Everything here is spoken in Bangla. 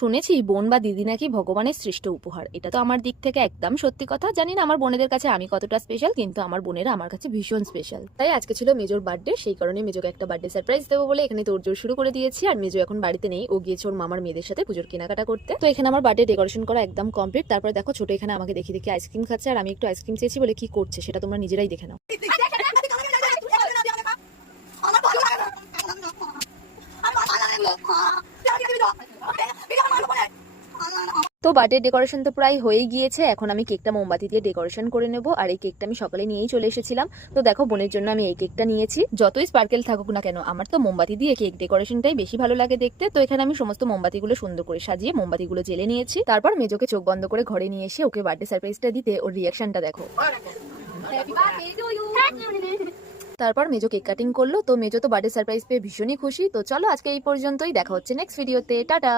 শুনেছি বোন বা দিদি নাকি ভগবানের সৃষ্ট উপহার। এটা তো আমার দিক থেকে একদম সত্যি কথা। জানি না আমার বোনেদের কাছে আমি কতটা স্পেশাল, কিন্তু আমার বোনেরা আমার কাছে ভীষণ স্পেশাল। তাই আজকে ছিল মেজোর বার্থডে, সেই কারণে মেজোকে একটা বার্থডে সারপ্রাইজ দেবো বলে এখানে তোড়জোড় শুরু করে দিয়েছি। আর মেজো এখন বাড়িতে নেই, ও গিয়েছে ওর মামার মেয়েদের সাথে পুজোর কেনাকাটা করতে। তো এখানে আমার বার্থডে ডেকোরেশন করা একদম কমপ্লিট। তারপরে দেখো ছোট এখানে আমাকে দেখে দেখে আইসক্রিম খাচ্ছে, আর আমি একটু আইসক্রিম চেয়েছি বলে কি করছে সেটা তোমরা নিজেরাই দেখে নাও। তো বার্থডে ডেকোরেশন তো প্রায় হয়েই গিয়েছে। এখন আমি কেকটা মোমবাতি দিয়ে ডেকোরেশন করে নেব। আর এই কেকটা আমি সকালে নিয়েই চলে এসেছিলাম। তো দেখো বোনের জন্য আমি এই কেকটা নিয়েছি। যতই স্পার্কেল থাকুক না কেন, আমার তো মোমবাতি দিয়ে কেক ডেকোরেশনটাই বেশি ভালো লাগে দেখতে। তো এখানে আমি সমস্ত মোমবাতিগুলো সুন্দর করে সাজিয়ে মোমবাতিগুলো জ্বেলে নিয়েছি। তারপর মেজোকে চোখ বন্ধ করে ঘরে নিয়ে এসে ওকে বার্থডে সারপ্রাইজটা দিতে ওর রিয়াকশনটা দেখো। তারপর মেজো কেক কাটিং করলো। তো মেজো তো বার্থডে সারপ্রাইজ পেয়ে ভীষণই খুশি। তো চলো আজকে এই পর্যন্তই, দেখা হচ্ছে নেক্সট ভিডিওতে। টাটা।